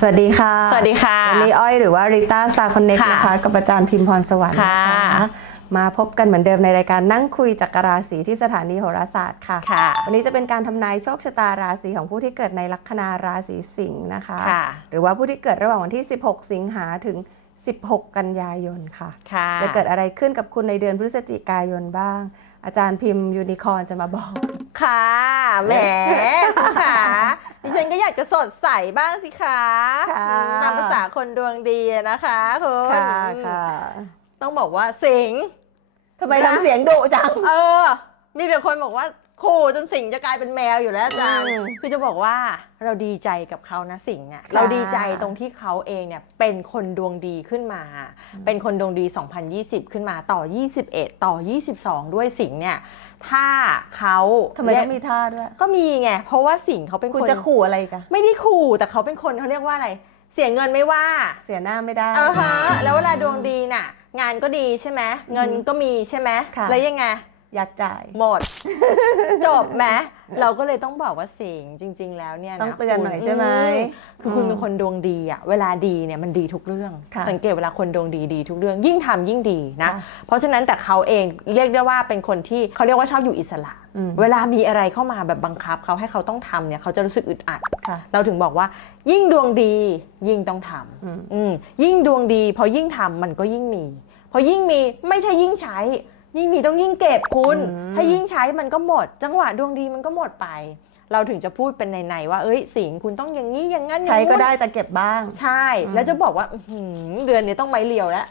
สวัสดีค่ะ สวัสดีค่ะ วันนี้อ้อยหรือว่าริต้าสตาร์คอนเน็กค่ะนะคะกับอาจารย์พิมพรสวรรค์นะค่ะคะมาพบกันเหมือนเดิมในรายการนั่งคุยจากราศีที่สถานีโหราศาสตร์ค่ะค่ะวันนี้จะเป็นการทำนายโชคชะตาราศีของผู้ที่เกิดในลัคนาราศีสิงห์นะคะค่ะหรือว่าผู้ที่เกิดระหว่างวันที่ 16 สิงหาถึง 16 กันยายนค่ะค่ะจะเกิดอะไรขึ้นกับคุณในเดือนพฤศจิกายนบ้าง อาจารย์พิมพ์ยูนิคอร์นจะมาบอก ค่ะแหมคุณขาดิฉันก็อยากจะสดใสบ้างสิคะค่ะอืมตามภาษาคนดวงดีอะนะคะคุณค่ะอืมค่ะต้องบอกว่าสิงห์ทำไมทำเสียงดุจัง เออ มีแต่คนบอกว่า ขู่จนสิงห์จะกลายเป็นแมวอยู่แล้วอาจารย์อืมคือจะบอกว่าเราดีใจกับเขานะสิงห์อะค่ะเราดีใจตรงที่เขาเองเนี่ยเป็นคนดวงดีขึ้นมา เป็นคนดวงดี 2020 ขึ้นมาต่อ 21 ต่อ 22 ด้วยสิงห์เนี่ย ถ้าเขาทำไมต้องมีท่าด้วยก็มีไงเพราะว่าสิงห์เขาเป็นคุณคนจะขู่อะไรกันไม่ได้ขู่แต่เขาเป็นคนเขาเรียกว่าอะไร เสียเงินไม่ว่า เสียหน้าไม่ได้ เออฮะแล้วเวลาดวงดีน่ะ งานก็ดีใช่ไหมเงินก็มีใช่ไหมค่ะ แล้วยังไง อยากจ่าย หมด จบไหมเราก็เลยต้องบอกว่าสิงห์จริง ๆ แล้วเนี่ยนะต้องเตือนหน่อยคุณใช่ไหมคือคุณอืมเป็นคนดวงดีอะเวลาดีเนี่ยมันดีทุกเรื่องค่ะสังเกตเวลาคนดวงดีดีทุกเรื่อง ยิ่งทำยิ่งดีนะค่ะเพราะฉะนั้นแต่เขาเองเรียกได้ว่าเป็นคนที่เขาเรียกว่าชอบอยู่อิสระอืมเวลามีอะไรเข้ามาแบบบังคับเขาให้เขาต้องทำเนี่ยเขาจะรู้สึกอึดอัดค่ะเราถึงบอกว่า ยิ่งดวงดียิ่งต้องทำอืมอืมยิ่งดวงดีพอยิ่งทำมันก็ยิ่งมีพอยิ่งมีไม่ใช่ยิ่งใช้ ยิ่งมีต้องยิ่งเก็บคุณอืมถ้ายิ่งใช้มันก็หมด จังหวะดวงดีมันก็หมดไป เราถึงจะพูดเป็นในๆว่า เอ้ยสิงห์คุณต้องอย่างนี้อย่างนั้นอย่างใช้ก็นู้นได้แต่เก็บบ้าง ใช่อืมแล้วจะบอกว่าอื้อหือเดือนนี้ต้องไม้เรียวแล้ว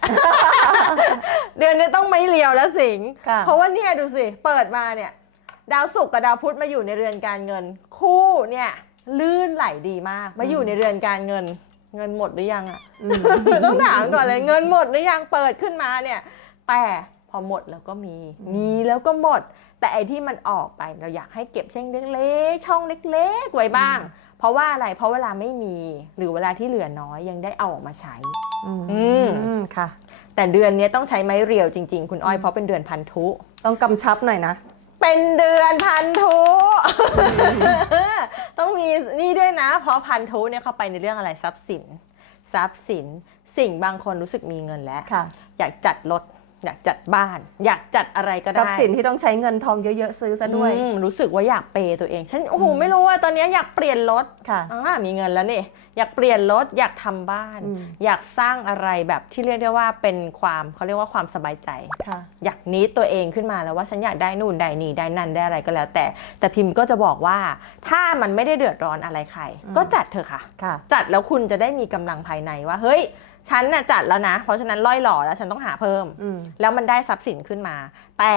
เดือนนี้ต้องไม้เรียวแล้วสิงห์ค่ะเพราะว่าเนี่ยดูสิ เปิดมาเนี่ย ดาวศุกร์กับดาวพุธมาอยู่ในเรือนการเงิน คู่เนี่ยลื่นไหลดีมาก มาอยู่ในเรือนการเงิน เงินหมดหรือยังอะอืมต้องถามก่อนเลยเงินหมดหรือยังเปิดขึ้นมาเนี่ย แต่ พอหมดแล้วก็มี มีแล้วก็หมด แต่ไอ้ที่มันออกไปเราอยากให้เก็บเช่นเล็กๆ ช่องเล็กๆ ไว้บ้าง เพราะว่าอะไรเพราะเวลาไม่มีหรือเวลาที่เหลือน้อยยังได้เอาออกมาใช้อืมอืมอืมค่ะ แต่เดือนนี้ต้องใช้ไม้เรียวจริง ๆ คุณอ้อยเพราะเป็นเดือนพันธุ ต้องกำชับหน่อยนะเป็นเดือนพันธุ ต้องมีนี่ด้วยนะ เพราะพันธุเนี่ยเข้าไปในเรื่องอะไรทรัพย์สิน ทรัพย์สิน สิ่งบางคนรู้สึกมีเงินแล้วค่ะอยากจัดรถ อยากจัดบ้าน อยากจัดอะไรก็ทรัได้พย์สินที่ต้องใช้เงินทองเยอะๆซื้อซะด้วยอืมรู้สึกว่าอยากเปย์ตัวเองฉันโอ้โหอืมไม่รู้ว่าตอนนี้อยากเปลี่ยนรถค่ะอ่ามีเงินแล้วนี่อยากเปลี่ยนรถอยากทำบ้านอืมอยากสร้างอะไรแบบที่เรียกได้ว่าเป็นความเขาเรียกว่าความสบายใจค่ะอยากนิดตัวเองขึ้นมาแล้วว่าฉันอยากได้นู่นได้นี่ได้นั่นได้อะไรก็แล้ว แต่แต่พิมพ์ก็จะบอกว่า ถ้ามันไม่ได้เดือดร้อนอะไรใครอืมก็จัดเถอะค่ะค่ะ จัดแล้วคุณจะได้มีกำลังภายในว่าเฮ้ย ฉันน่ะจัดแล้วนะ เพราะฉะนั้นล่อยหล่อแล้วฉันต้องหาเพิ่มอืมแล้วมันได้ทรัพย์สินขึ้นมา แต่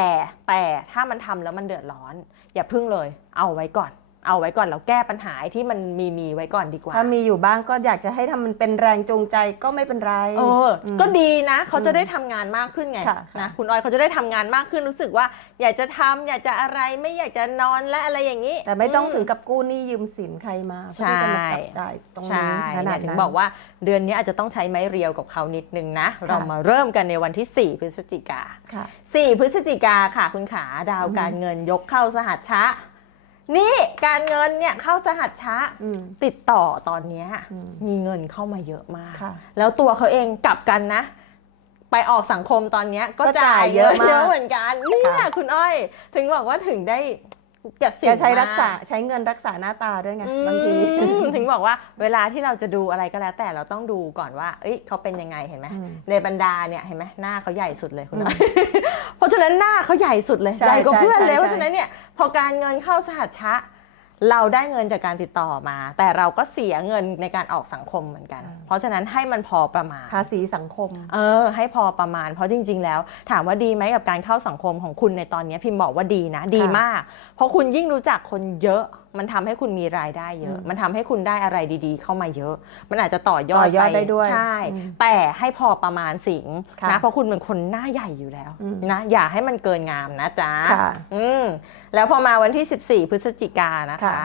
แต่ถ้ามันทำแล้วมันเดือดร้อน อย่าพึ่งเลย เอาไว้ก่อน เอาไว้ก่อนแล้วแก้ปัญหาที่มันมีมีไว้ก่อนดีกว่า ถ้ามีอยู่บ้างก็อยากจะให้ทำมันเป็นแรงจูงใจก็ไม่เป็นไรเอออมก็ดีนะ เขาจะได้ทำงานมากขึ้นไงค่ะนะคุณออยเขาจะได้ทำงานมากขึ้นรู้สึกว่า อยากจะทำอยากจะอะไรไม่อยากจะนอนและอะไรอย่างนี้ แต่ไม่ต้องมถึงกับกู้หนี้ยืมสินใครมาเพื่อที่จะมาจับจ่ายตรงนี้ใช่ขนาเนี่ดยถึงนั้นบอกว่าเดือนนี้อาจจะต้องใช้ไม้เรียวกับเขานิดนึงนะ เรามาเริ่มกันในวันที่ 4 พฤศจิกาค่ะ4พฤศจิกาค่ะคุณขาดาวอืมการเงินยกเข้าสหัชชะ นี่การเงินเนี่ยเข้าสหัชชะอืมติดต่อตอนเนี้ยอืมมีเงินเข้ามาเยอะมากค่ะแล้วตัวเขาเองกลับกันนะ ไปออกสังคมตอนเนี้ยก็ก็จ่าจ่ายยเยเยอะอะมากเยอะเหมือนกันเนี่ยค่ะคุณอ้อย ถึงบอกว่าถึงได้ จัดสิแกนใช้รักษามาใช้เงินรักษาหน้าตาด้วยไงอืมบางทีถึงบอกว่าเวลาที่เราจะดูอะไรก็แล้ว แต่เราต้องดูก่อนว่า เอ้ยเขาเป็นยังไงเห็นไหมอืมในบรรดาเนี่ยเห็นไหมหน้าเขาใหญ่สุดเลยคุณอืมอ้อยเพราะฉะนั้นหน้าเขาใหญ่สุดเลยใช่ใหญ่กว่าใช่เพื่อนเลยใช่เพราะฉะนั้นเนี่ยพอการเงินเข้าสหัชชะ เราได้เงินจากการติดต่อมา แต่เราก็เสียเงินในการออกสังคมเหมือนกัน เพราะฉะนั้นให้มันพอประมาณภาษีสังคม เออ ให้พอประมาณ เพราะจริง ๆ แล้ว ถามว่าดีไหมกับการเข้าสังคมของคุณในตอนนี้พิมพ์บอกว่าดีนะ ดีมาก เพราะคุณยิ่งรู้จักคนเยอะ มันทำให้คุณมีรายได้เยอะอืมมันทำให้คุณได้อะไรดีๆ เข้ามาเยอะ มันอาจจะต่อยอต่ดอยอดปได้ด้วยใช่อืมแต่ให้พอประมาณสิงค่ะนะเพราะคุณเป็นคนหน้าใหญ่อยู่แล้วอืมนะอย่าให้มันเกินงามนะจ๊ะค่ะอืม แล้วพอมาวันที่ 14 พฤศจิกายนนะคะ ค่ะ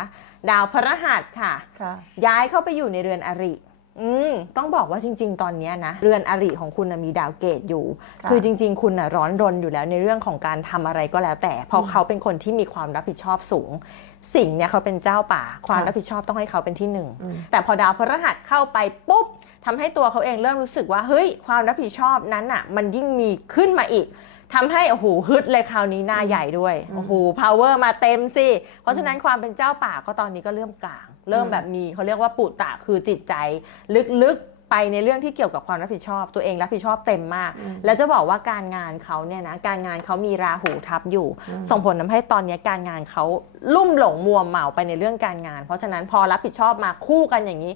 ดาวพฤหัสค่ะ ค่ะ ย้ายเข้าไปอยู่ในเรือนอริ อืมต้องบอกว่าจริง ๆ ตอนเนี้ยนะ เรือนอริของคุณน่ะมีดาวเกตอยู่ ค่ะคือจริง ๆ คุณน่ะร้อนรนอยู่แล้วในเรื่องของการทำอะไรก็แล้วแต่ เพราะอืมเขาเป็นคนที่มีความรับผิดชอบสูง สิงห์เนี่ยเขาเป็นเจ้าป่า ความค่ะรับผิดชอบต้องให้เขาเป็นที่หนึ่ง อืม แต่พอดาวพฤหัสเข้าไปปุ๊บทำให้ตัวเขาเองเริ่มรู้สึกว่าเฮ้ยความรับผิดชอบนั้นอะ มันยิ่งมีขึ้นมาอีก ทำให้โอ้โหฮึดเลยคราวนี้หน้าใหญ่ด้วยอืมโอ้โห power มาเต็มสิ เพราะฉะนั้นความเป็นเจ้าป่าก็ตอนนี้ก็เริ่มกลาง เริ่มอืมแบบมีเขาเรียกว่าปุตตะคือจิตใจ ลึกๆไปในเรื่องที่เกี่ยวกับความรับผิดชอบ ตัวเองรับผิดชอบเต็มมากอืมแล้วจะบอกว่าการงานเขาเนี่ยนะการงานเขามีราหูทับอยู่อืมส่งผลทำให้ตอนนี้การงานเขาลุ่มหลงมัวเมาไปในเรื่องการงาน เพราะฉะนั้นพอรับผิดชอบมาคู่กันอย่างนี้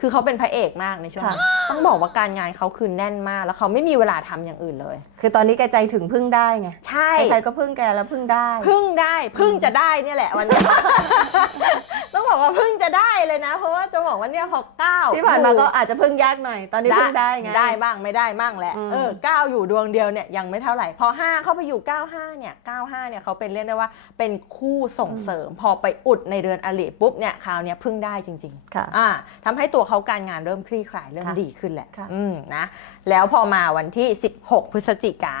คือเขาเป็นพระเอกมากในช่วงค่ะนี้ต้องบอกว่าการงานเขาคือแน่นมาก แล้วเขาไม่มีเวลาทำอย่างอื่นเลย คือตอนนี้แกใจถึงพึ่งได้ไงใช่ใครๆก็พึ่งแกแล้วพึ่งได้ พึ่งได้พึ่งจะได้เนี่ยแหละวันนี้ ต้องบอกว่าพึ่งจะได้เลยนะ เพราะว่าจะบอกว่าเนี่ยพอเก้าที่ผ่านมาก็อาจจะพึ่งยากหน่อย ตอนนี้พึ่งได้ไงได้บ้างไม่ได้บ้างแหละอืมเออเก้าอยู่ดวงเดียวเนี่ยยังไม่เท่าไหร่พอห้าเข้าไปอยู่95เนี่ย95เนี่ยเขาเป็นเรียกได้ว่าเป็นคู่ส่งเสริม พอไปอุดในเรือนอลิปุ๊บเนี่ยคราวเนี้ยพึ่งได้จริง ๆ ค่ะอ่าทำให้ตัวเขาการงานเริ่มคลี่คลายเริ่มค่ะดีขึ้นแหละค่ะอืมนะแล้วพอมาวันที่ 16 พฤศจิกา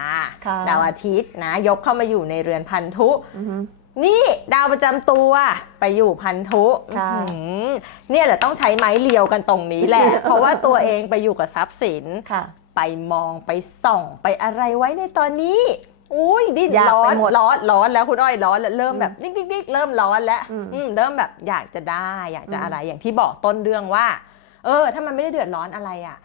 ค่ะดาวอาทิตย์นะ ยกเข้ามาอยู่ในเรือนพันธุอือฮึนี่ดาวประจำตัวไปอยู่พันธุค่ะ อื้อหือเนี่ยแหละต้องใช้ไม้เลียวกันตรงนี้แหละ เพราะว่าตัวเองไปอยู่กับทรัพย์สิน ค่ะ ไปมองไปส่องไปอะไรไว้ในตอนนี้ อุ้ยดิ้นอยากร้อไปนหมดร้อนร้อนแล้วคุณอ้อยร้อนแล้วเริ่มแบบดิ๊กดิ๊กดิ๊กเริ่มร้อนแล้วอืมอืมเริ่มแบบอยากจะได้ อยากจะอืมอะไรอย่างที่บอกต้นเรื่องว่า เออ ถ้ามันไม่ได้เดือดร้อนอะไรอะ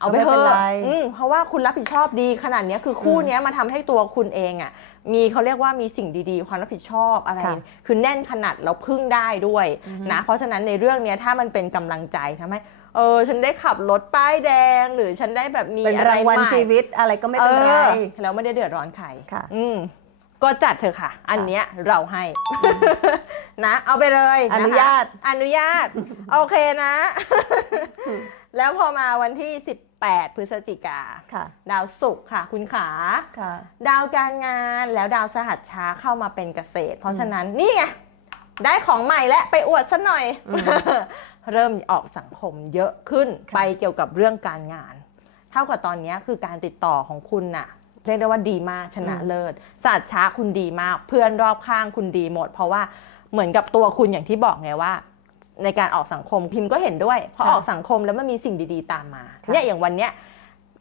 เอาไปก็ไม่เถเป็นอะไรอืมเพราะว่าคุณรับผิดชอบดีขนาดเนี้ยคือคู่อืมเนี้ยมาทำให้ตัวคุณเองอะ มีเขาเรียกว่ามีสิ่งดีๆ ความรับผิดชอบอะไรค่ะคือแน่นขนาดเราพึ่งได้ด้วยอือฮึนะเพราะฉะนั้นในเรื่องเนี้ยถ้ามันเป็นกำลังใจทำให้เออฉันได้ขับรถป้ายแดง หรือฉันได้แบบมีเป็นอะไรรางวัลใหม่ชีวิตอะไรก็ไม่เป็นไรออแล้วไม่ได้เดือดร้อนใครค่ะ อืมก็จัดเถอะค่ะ อันเนี้ยเราให้ นะ เอาไปเลยะคะอนุญาตอนุญาต โอเคนะ แล้วพอมาวันที่ 18 พฤศจิกาค่ะ ดาวศุกร์ค่ะ คุณขา ค่ะ ดาวการงานแล้วดาวสหัสช้าเข้ามาเป็นเกษตร เพราะฉะนั้นนี่ไงได้ของใหม่และไปอวดซะหน่อยอืมเริ่มออกสังคมเยอะขึ้นค่ะไปเกี่ยวกับเรื่องการงาน เท่ากับตอนนี้คือการติดต่อของคุณน่ะเรียกได้ว่าดีมากชนะเลิศศาสตร์ช้าคุณดีมาก เพื่อนรอบข้างคุณดีหมด เพราะว่าเหมือนกับตัวคุณอย่างที่บอกไงว่า ในการออกสังคมพิมพ์ก็เห็นด้วยพอค่ะออกสังคมแล้วมันมีสิ่งดีๆ ตามมาค่ะเนี่ยอย่างวันเนี้ย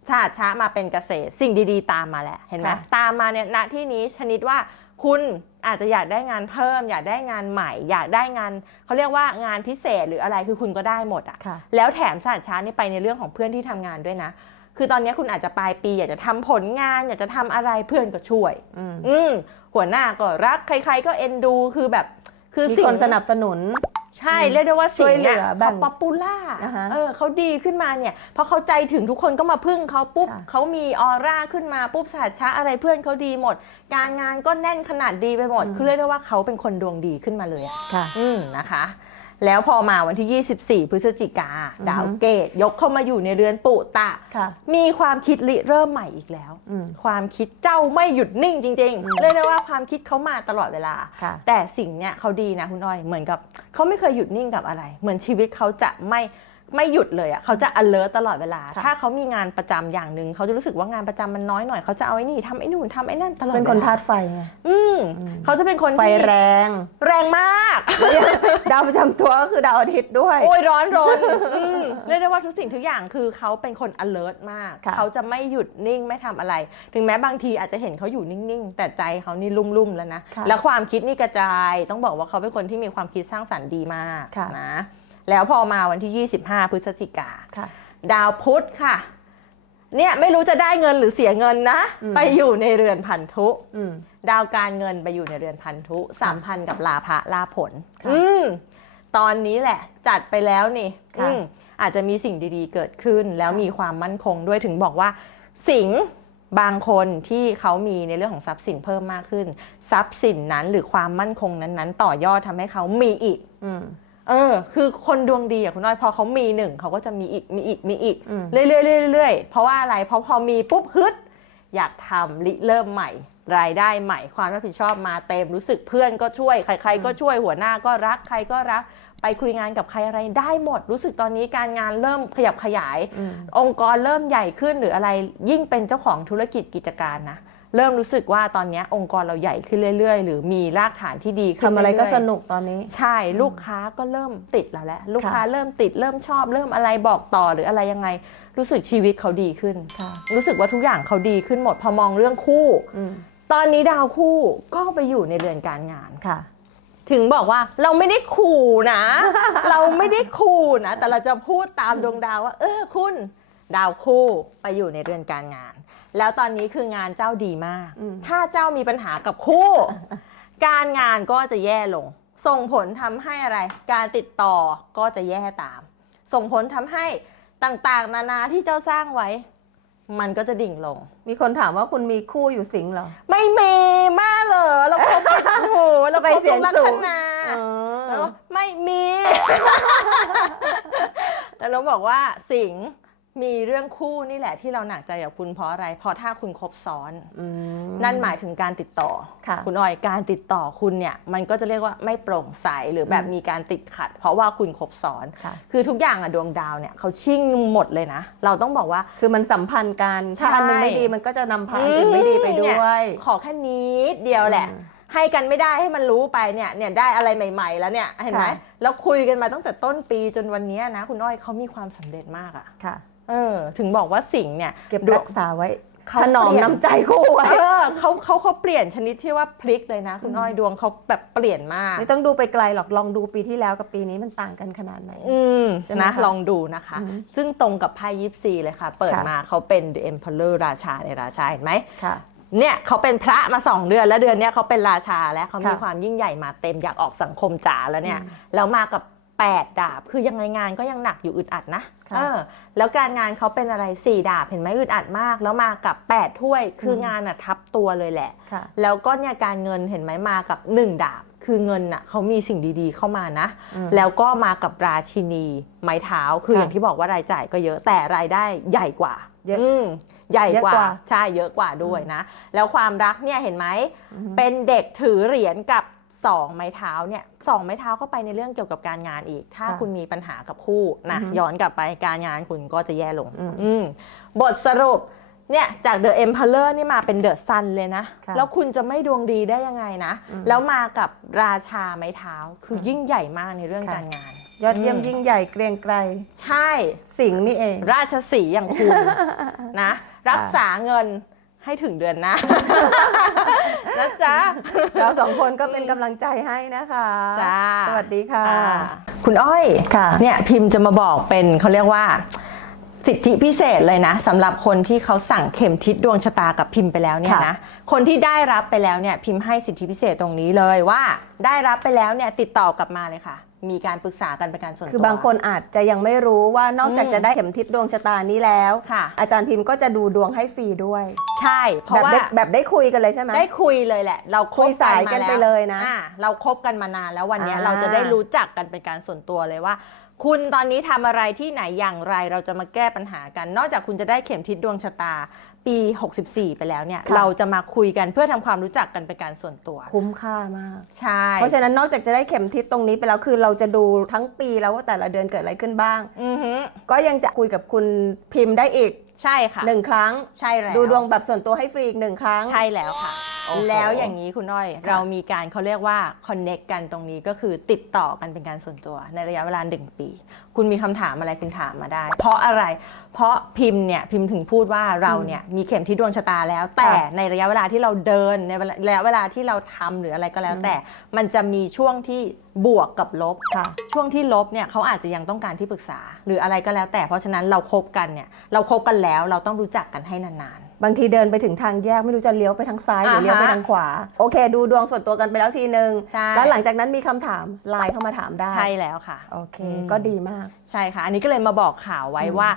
ศาสตร์ช้ามาเป็นเกษตรสิ่งดีๆ ตามมาแหละเห็นไหมค่ะตามมาเนี่ยณที่นี้ชนิดว่าคุณอาจจะอยากได้งานเพิ่ม อยากได้งานใหม่ อยากได้งานเขาเรียกว่างานพิเศษหรืออะไรคือคุณก็ได้หมดอะค่ะแล้วแถมศาสตร์ช้านี่ไปในเรื่องของเพื่อนที่ทำงานด้วยนะ คือตอนนี้คุณอาจจะปลายปี อยากจะทำผลงาน อยากจะทำอะไรเพื่อนก็ช่วยอืมอืมหัวหน้าก็รักใคร ๆ ก็เอ็นดูคือแบบคือมีสิ่งคนสนับสนุน ใช่เรียกได้ว่าช่วยสิ่งเหลืเนี้ยอแบ่เขางป๊อปปูล่าอ่าฮะเออเขาดีขึ้นมาเนี่ยพอเขาใจถึงทุกคนก็มาพึ่งเขาปุ๊บค่ะเขามีออร่าขึ้นมาปุ๊บศาสตร์ช้าอะไรเพื่อนเขาดีหมด การงานก็แน่นขนาดดีไปหมดคือเรียกได้ว่าเขาเป็นคนดวงดีขึ้นมาเลยอะค่ะอืมนะคะ แล้วพอมาวันที่ 24 พฤศจิกาอือฮึดาวเกตยกเข้ามาอยู่ในเรือนปุตะค่ะมีความคิดริเริ่มใหม่อีกแล้วอืมความคิดเจ้าไม่หยุดนิ่งจริงอืมๆเรียกได้ว่าความคิดเขามาตลอดเวลาค่ะแต่สิ่งเนี้ยเขาดีนะคุณอ้อย เหมือนกับเขาไม่เคยหยุดนิ่งกับอะไร เหมือนชีวิตเขาจะไม่ ไม่หยุดเลยอะเขาจะ alert ตลอดเวลาค่ะถ้าเขามีงานประจำอย่างหนึ่งเขาจะรู้สึกว่างานประจำมันน้อยหน่อยเขาจะเอาไอ้นี่ทำไอ้นู่นทำไอ้นั่นตลอดเป็นคนวลธาตุไฟไงอืมอืมเขาจะเป็นคนไฟที่แรง แรงมากดาวประจำตัวก็คือดาวอาทิตย์ด้วย โอ้ยร้อนรนอืมเรียกได้ว่าทุกสิ่งทุกอย่างคือเขาเป็นคน alert มากค่ะเขาจะไม่หยุดนิ่งไม่ทำอะไร ถึงแม้บางทีอาจจะเห็นเขาอยู่นิ่งๆ แต่ใจเขานี่ลุ่มๆแล้วนะค่ะแล้วความคิดนี่กระจายต้องบอกว่าเขาเป็นคนที่มีความคิดสร้างสรรค์ดีมากค่ะนะ แล้วพอมาวันที่ 25 พฤศจิกาค่ะ ดาวพุธค่ะ เนี่ยไม่รู้จะได้เงินหรือเสียเงินนะ อืม ไปอยู่ในเรือนพันธุ อืม ดาวการเงินไปอยู่ในเรือนพันธุสามพันกับลาภะลาผล ค่ะอืม ตอนนี้แหละ จัดไปแล้วนี่ค่ะ อืมอาจจะมีสิ่งดีๆเกิดขึ้น แล้วมีความมั่นคงด้วยถึงบอกว่า สิงห์บางคนที่เขามีในเรื่องของทรัพย์สินเพิ่มมากขึ้น ทรัพย์สินนั้นหรือความมั่นคงนั้นๆ ต่อยอดทำให้เขามีอีก อืม เออ คือคนดวงดีอะคุณน้อยพอเขามีหนึ่งเขาก็จะมีอีกมีอีกมีอีกอืมเรื่อยๆเรื่อยๆเพราะว่าอะไรเพราะพอมีปุ๊บฮึดอยากทำริเริ่มใหม่ รายได้ใหม่ความรับผิดชอบมาเต็มรู้สึกเพื่อนก็ช่วยใคร ๆ ก็ช่วยหัวหน้าก็รักใครก็รัก ไปคุยงานกับใครอะไรได้หมด รู้สึกตอนนี้การงานเริ่มขยับขยายอืมองค์กรเริ่มใหญ่ขึ้นหรืออะไรยิ่งเป็นเจ้าของธุรกิจกิจการนะ เริ่มรู้สึกว่าตอนเนี้ยองค์กรเราใหญ่ขึ้นเรื่อย ๆ หรือมีรากฐานที่ดีขึ้นทำอะไรก็เยๆสนุกตอนนี้ ใช่ลูกค้าก็เริ่มติดแล้วแหละลูกค้าเริ่มติดเริ่มชอบเริ่มอะไรบอกต่อหรืออะไรยังไง รู้สึกชีวิตเขาดีขึ้นค่ะรู้สึกว่าทุกอย่างเขาดีขึ้นหมดพอมองเรื่องคู่อืมตอนนี้ดาวคู่ก็ไปอยู่ในเรือนการงานค่ะ ถึงบอกว่าเราไม่ได้ขู่นะ เราไม่ได้ขู่นะ แต่เราจะพูดตามดวงดาวว่า เออคุณ ดาวคู่ไปอยู่ในเรือนการงาน แล้วตอนนี้คืองานเจ้าดีมากอืมถ้าเจ้ามีปัญหากับคู่ การงานก็จะแย่ลง ส่งผลทำให้อะไร การติดต่อก็จะแย่ตาม ส่งผลทำให้ต่างๆ นานาที่เจ้าสร้างไว้ มันก็จะดิ่งลง มีคนถามว่าคุณมีคู่อยู่สิงห์เหรอ ไม่มีมาเหรอเราพบไปโอ้โหเราไปพบเสียงลักสูษงณะอ๋อแล้วก็ไม่มี แล้วเราบอกว่าสิงห์ มีเรื่องคู่นี่แหละที่เราหนักใจกับคุณเพราะอะไร เพราะถ้าคุณคบซ้อนอืมนั่นหมายถึงการติดต่อค่ะคุณอ้อยการติดต่อคุณเนี่ยมันก็จะเรียกว่าไม่โปร่งใสหรือแบบอืมมีการติดขัด เพราะว่าคุณคบซ้อนค่ะคือทุกอย่างอะดวงดาวเนี่ยเขาชิ่งหมดเลยนะ เราต้องบอกว่าคือมันสัมพันธ์กันใช่ถ้าอันหนึงไม่ดีมันก็จะนำพาอันอื่นไม่ดีไปด้เนี่วย ขอแค่นิดเดียวแหละอืมให้กันไม่ได้ให้มันรู้ไปเนี่ยเนี่ยได้อะไรใหม่ ๆ แล้วเนี่ยเห็นไหมค่ะแล้วคุยกันมาตั้งแต่ต้นปีจนวันเนี้ยนะ คุณอ้อยเขามีความสำเร็จมากอะค่ะ เออ ถึงบอกว่าสิ่งห์เนี่ยเก็บดวรังกษาไว้เขาถนอมเปลี่ยนน้ำใจคู่ไว้เออเขาเขาเขาเปลี่ยนชนิดที่ว่าพลิกเลยนะ คุณอืมอ้อยดวงเขาแบบเปลี่ยนมาก ไม่ต้องดูไปไกลหรอกลองดูปีที่แล้วกับปีนี้มันต่างกันขนาดไหนอืมใช่ไหมนะคะลองดูนะคะอืมซึ่งตรงกับไพ่ยิปซีเลยค่ะ เปิดค่ะมาเขาเป็น The Emperor ราชาในราชาเห็นไหมค่ะเนี่ยเขาเป็นพระมาสองเดือนแล้วเดือนเนี้ยเขาเป็นราชาแล้วเขามีค่ะความยิ่งใหญ่มาเต็มอยากออกสังคมจ๋าแล้วเนี่ยอืมแล้วมากับ 8 ดาบ คือยังไงงานก็ยังหนักอยู่อึดอัดนะค่ะ เออแล้วการงานเขาเป็นอะไร4ดาบเห็นไหมอึดอัดมาก แล้วมากับ8ถ้วย คืออมงานอะทับตัวเลยแหละค่ะแล้วก็เนี่ยการเงินเห็นไหมมากับ1ดาบ คือเงินน่ะเขามีสิ่งดีๆเข้ามานะอืมแล้วก็มากับราชินีไม้เท้าคือค่ะอย่างที่บอกว่ารายจ่ายก็เยอะแต่รายได้ใหญ่กว่าเยอะมใหญ่เยอะกว่ากว่าใช่เยอะกว่าด้วยนะ แล้วความรักเนี่ยเห็นไหมอืมเป็นเด็กถือเหรียญกับ สองไม้เท้าเนี่ยสองไม้เท้าเข้าไปในเรื่องเกี่ยวกับการงานอีก ถ้าค่ะคุณมีปัญหากับคู่นะอือฮึย้อนกลับไปการงานคุณก็จะแย่ลงอืมอืมบทสรุปเนี่ยจากเดอะเอ็มพ r เลอร์นี่มาเป็นเดอะซันเลยนะ ค่ะแล้วคุณจะไม่ดวงดีได้ยังไงนะ อืมแล้วมากับราชาไม้เท้าคืออมยิ่งใหญ่มากในเรื่องค่ะ การงาน ยอดเยี่ยมอืม ยิ่งใหญ่เกรียงไกรใช่ สิงห์นี่เอง ราชสีห์อย่างคุณ นะ รักษาเงิน ให้ถึงเดือนหน้านะจ๊ะ เราสองคนก็เป็นกำลังใจให้นะคะจ้าสวัสดีค่ะอ่าคุณอ้อยค่ะเนี่ยพิมพ์จะมาบอกเป็นเขาเรียกว่า สิทธิพิเศษเลยนะสำหรับคนที่เขาสั่งเข็มทิศดวงชะตากับพิมพ์ไปแล้วเนี่ยค่ะนะคนที่ได้รับไปแล้วเนี่ยพิมพ์ให้สิทธิพิเศษตรงนี้เลยว่า ได้รับไปแล้วเนี่ยติดต่อกลับมาเลยค่ะ มีการปรึกษากันเป็นการส่วนตัว คือบางคนอาจจะยังไม่รู้ว่านอกจากอืม จะได้เข็มทิศดวงชะตานี้แล้ว ค่ะ อาจารย์พิมพ์ก็จะดูดวงให้ฟรีด้วย ใช่ เพแบราะบว่าได้แบบได้คุยกันเลยใช่ไหม ได้คุยเลยแหละ เราคคุบยสายกันมไปเลยนะอ่าเราคบกันมานานแล้ววันเนี้ยอ่า เราจะได้รู้จักกันเป็นการส่วนตัวเลยว่า คุณตอนนี้ทำอะไรที่ไหนอย่างไรเราจะมาแก้ปัญหากัน นอกจากคุณจะได้เข็มทิศดวงชะตา ปี 64 ไปแล้วเนี่ย ค่ะ เราจะมาคุยกันเพื่อทำความรู้จักกันเป็นการส่วนตัว คุ้มค่ามาก ใช่ เพราะฉะนั้นนอกจากจะได้เข็มทิศตรงนี้ไปแล้วคือเราจะดูทั้งปีแล้วว่าแต่ละเดือนเกิดอะไรขึ้นบ้าง อือฮึก็ยังจะคุยกับคุณพิมพ์ได้อีกใช่ค่ะหนึ่งครั้ง ใช่แล้วดูดวงแบบส่วนตัวให้ฟรีอีกหนึ่งครั้ง ใช่แล้วค่ะ โอ้โห แล้วอย่างนี้คุณน้อยค่ะเรามีการเขาเรียกว่าคอนเน็กกันตรงนี้ก็คือติดต่อกันเป็นการส่วนตัว ในระยะเวลาหนึ่งปี คุณมีคำถามอะไรคุณถามมาได้ เพราะอะไร เพราะพิมพ์เนี่ยพิมพ์ถึงพูดว่าเราเนี่ยมีเข็มที่ดวงชะตาแล้ว แต่ในระยะเวลาที่เราเดินในระยะเวลาที่เราทำหรืออะไรก็แล้ว แต่มันจะมีช่วงที่บวกกับลบ ค่ะ ช่วงที่ลบเนี่ยเขาอาจจะยังต้องการที่ปรึกษา หรืออะไรก็แล้วแต่เพราะฉะนั้นเราคบกันเนี่ยเราคบกันแล้วเราต้องรู้จักกันให้นาน บางทีเดินไปถึงทางแยกไม่รู้จะเลี้ยวไปทางซ้ายหรืออ่าฮะเลี้ยวไปทางขวา โอเค ดูดวงส่วนตัวกันไปแล้วทีนึงใช่แล้วหลังจากนั้นมีคำถามไลน์เข้ามาถามได้ๆใช่แล้วค่ะ โอเคอืมก็ดีมาก ใช่ค่ะ อันนี้ก็เลยมาบอกข่าวไว้อืมว่า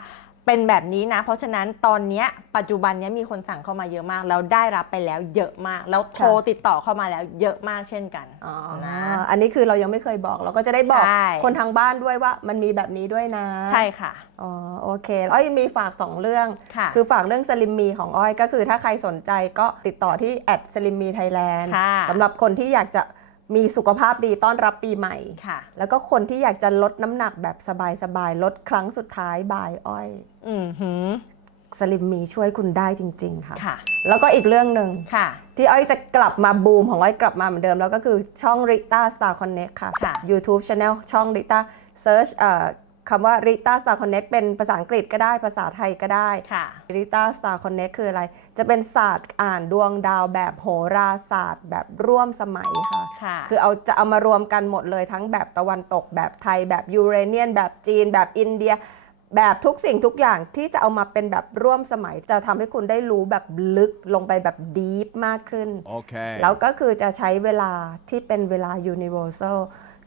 เป็นแบบนี้นะ เพราะฉะนั้นตอนเนี้ยปัจจุบันเนี้ยมีคนสั่งเข้ามาเยอะมาก แล้วได้รับไปแล้วเยอะมาก แล้วโทรติดต่อเข้ามาแล้วเยอะมากเช่นกันอ๋อนะอันนี้คือเรายังไม่เคยบอกเราก็จะได้บอกใช่คนทางบ้านด้วยว่ามันมีแบบนี้ด้วยนะ ใช่ค่ะอ๋อโอเคอ้อยมีฝากสองเรื่องค่ะคือฝากเรื่องสลิมมีของอ้อยก็คือถ้าใครสนใจก็ติดต่อที่แอดสลิมมีไทยแลนด์ค่ะสำหรับคนที่อยากจะ มีสุขภาพดีต้อนรับปีใหม่ค่ะ แล้วก็คนที่อยากจะลดน้ำหนักแบบสบายๆลดครั้งสุดท้ายบายอ้อย อือหือสลิมมีช่วยคุณได้จริง ๆ ค่ะ ค่ะ แล้วก็อีกเรื่องหนึ่งค่ะ ที่อ้อยจะกลับมาบูมของอ้อยกลับมาเหมือนเดิม แล้วก็คือช่อง Rita Star Connect ค่ะ ค่ะ YouTube Channel ช่อง Rita Search เอ่อคำว่า Rita Star Connect เป็นภาษาอังกฤษก็ได้ภาษาไทยก็ได้ ค่ะ Rita Star Connect คืออะไร จะเป็นศาสตร์อ่านดวงดาวแบบโหราศาสตร์ แบบร่วมสมัยค่ะ ค่ะ คือเอาจะเอามารวมกันหมดเลยทั้งแบบตะวันตกแบบไทย แบบยูเรเนียน แบบจีน แบบอินเดีย แบบทุกสิ่งทุกอย่างที่จะเอามาเป็นแบบร่วมสมัย จะทำให้คุณได้รู้แบบลึกลงไปแบบดีฟมากขึ้น Okay. แล้วก็คือจะใช้เวลาที่เป็นเวลา universal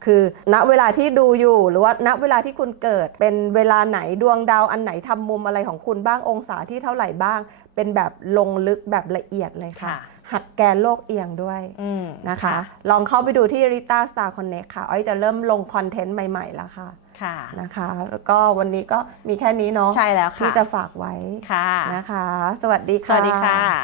คือณเวลาที่ดูอยู่หรือว่าณเวลาที่คุณเกิด เป็นเวลาไหนดวงดาวอันไหนทำมุมอะไรของคุณบ้างองศาที่เท่าไหร่บ้าง เป็นแบบลงลึกแบบละเอียดเลยค่ะค่ะหัดแกนโลกเอียงด้วยอืมนะคะ ลองเข้าไปดูที่ Rita Star Connect ค่ะ อ้อยจะเริ่มลงคอนเทนต์ใหม่ ๆ แล้วค่ะค่ะนะคะแล้วก็วันนี้ก็มีแค่นี้เนาะใช่แล้วค่ะที่จะฝากไว้ค่ะนะคะ สวัสดีสค่ะวัสดีค่ะ